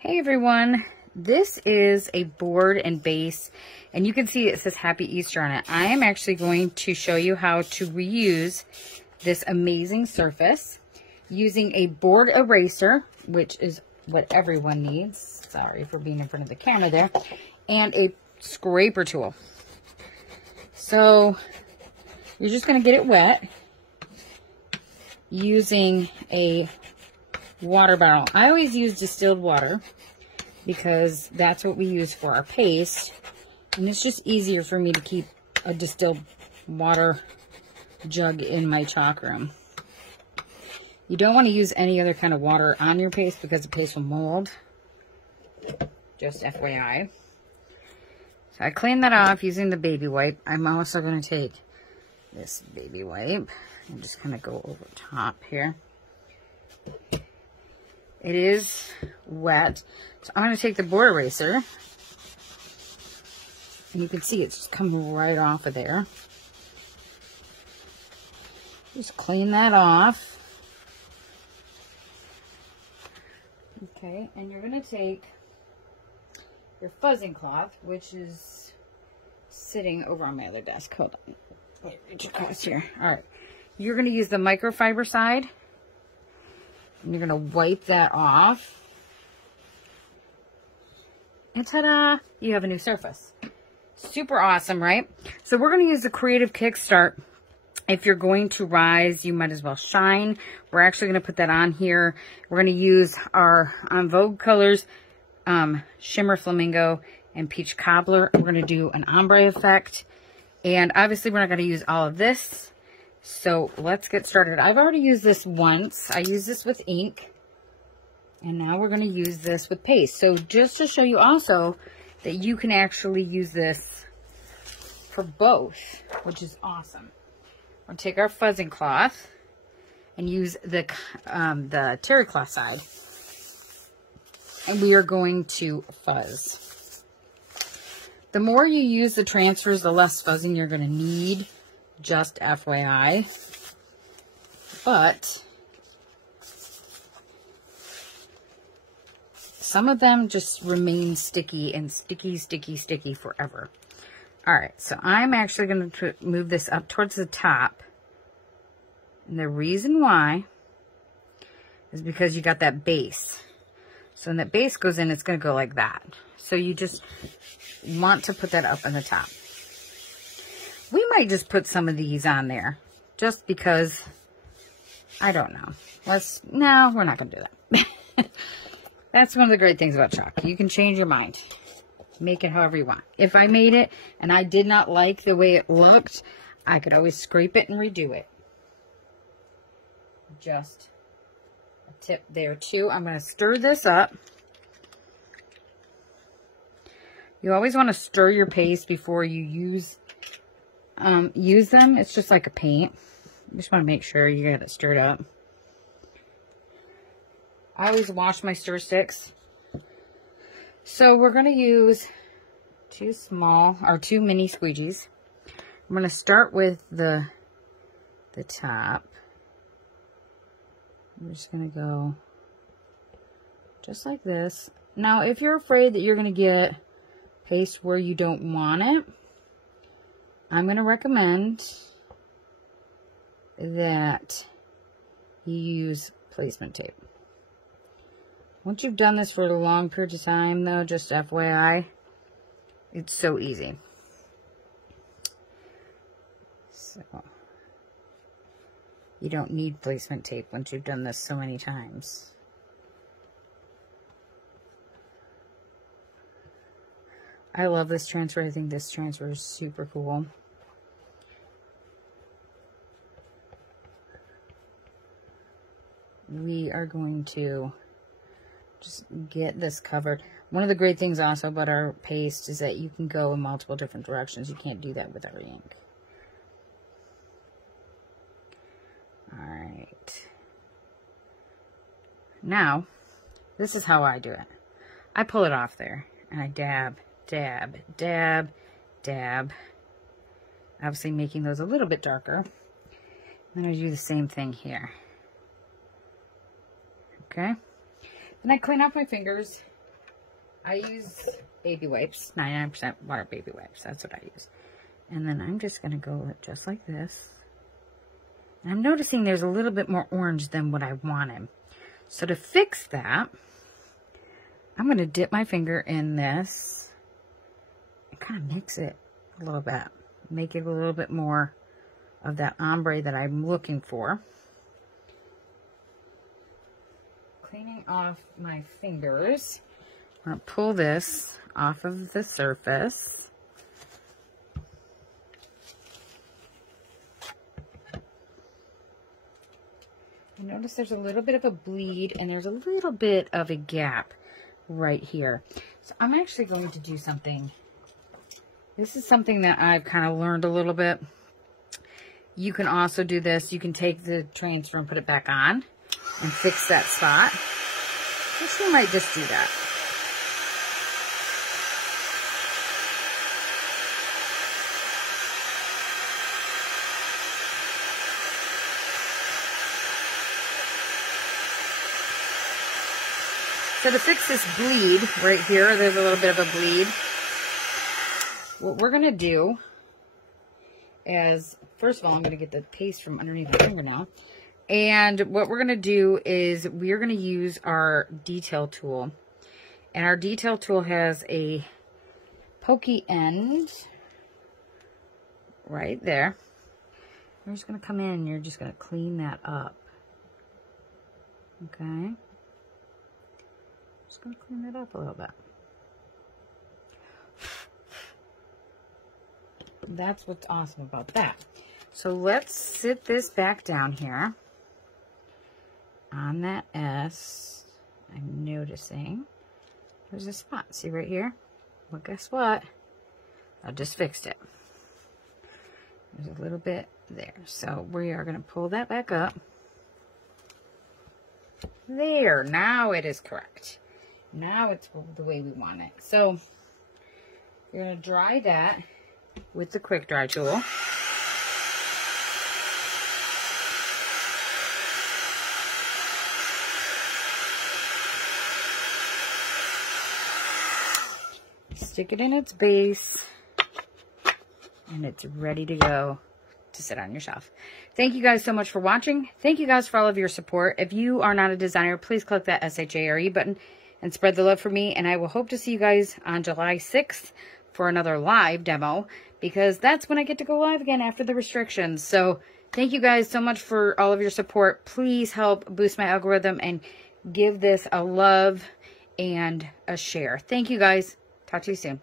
Hey everyone, this is a board and base, and you can see it says Happy Easter on it. I am actually going to show you how to reuse this amazing surface using a board eraser, which is what everyone needs. Sorry for being in front of the camera there. And a scraper tool. So you're just going to get it wet using a water bottle. I always use distilled water because that's what we use for our paste, and it's just easier for me to keep a distilled water jug in my chalk room. You don't want to use any other kind of water on your paste because the paste will mold, just FYI. So I cleaned that off using the baby wipe. I'm also going to take this baby wipe and just kind of go over top here. It is wet, so I'm going to take the board eraser, and you can see it's just coming right off of there. Just clean that off. Okay, and you're going to take your fuzzing cloth, which is sitting over on my other desk. Hold on. Wait, reach across here. All right. You're going to use the microfiber side. And you're going to wipe that off. And ta-da! You have a new surface. Super awesome, right? So we're going to use the Creative Kickstart. If you're going to rise, you might as well shine. We're actually going to put that on here. We're going to use our En Vogue colors, Shimmer Flamingo and Peach Cobbler. We're going to do an ombre effect. And obviously we're not going to use all of this. So let's get started. I've already used this once. I used this with ink. And now we're going to use this with paste. So just to show you also that you can actually use this for both, which is awesome. We'll take our fuzzing cloth and use the terry cloth side. And we are going to fuzz. The more you use the transfers, the less fuzzing you're going to need. Just FYI. But some of them just remain sticky and sticky forever. Alright, so I'm actually going to move this up towards the top. And the reason why is because you got that base. So when that base goes in, it's going to go like that. So you just want to put that up on the top. We might just put some of these on there just because, I don't know. No, we're not going to do that. That's one of the great things about chalk. You can change your mind. Make it however you want. If I made it and I did not like the way it looked, I could always scrape it and redo it. Just a tip there too. I'm going to stir this up. You always want to stir your paste before you use them. It's just like a paint. You just want to make sure you get it stirred up. I always wash my stir sticks. So we're going to use two mini squeegees. I'm going to start with the top. I'm just going to go just like this. Now, if you're afraid that you're going to get paste where you don't want it, I'm going to recommend that you use placement tape. Once you've done this for a long period of time, though, just FYI, it's so easy. So, you don't need placement tape once you've done this so many times. I love this transfer. I think this transfer is super cool. We are going to just get this covered. One of the great things also about our paste is that you can go in multiple different directions. You can't do that with our ink. Alright. Now, this is how I do it. I pull it off there, and I dab, dab, dab, dab. Obviously making those a little bit darker. I'm going to do the same thing here. Okay. Then I clean off my fingers. I use baby wipes, 99% water baby wipes. That's what I use. And then I'm just going to go just like this. And I'm noticing there's a little bit more orange than what I wanted. So to fix that, I'm going to dip my finger in this and kind of mix it a little bit. Make it a little bit more of that ombre that I'm looking for. Cleaning off my fingers. I'm going to pull this off of the surface. I notice there's a little bit of a bleed and there's a little bit of a gap right here. So I'm actually going to do something. This is something that I've kind of learned a little bit. You can also do this. You can take the transfer and put it back on and fix that spot. This one might just do that. So to fix this bleed right here, there's a little bit of a bleed. What we're going to do is, first of all, I'm going to get the paste from underneath my fingernail. And what we're going to do is we're going to use our detail tool. And our detail tool has a pokey end right there. You're just going to come in and you're just going to clean that up. Okay. Just going to clean that up a little bit. That's what's awesome about that. So let's sit this back down here on that S. I'm noticing there's a spot. See right here? Well, guess what? I just fixed it. There's a little bit there. So we are going to pull that back up. There. Now it is correct. Now it's the way we want it. So you're going to dry that with the quick dry tool. Stick it in its base and it's ready to go to sit on your shelf. Thank you guys so much for watching. Thank you guys for all of your support. If you are not a designer, please click that SHARE button and spread the love for me. And I will hope to see you guys on July 6th for another live demo, because that's when I get to go live again after the restrictions. So thank you guys so much for all of your support. Please help boost my algorithm and give this a love and a share. Thank you guys. Talk to you soon.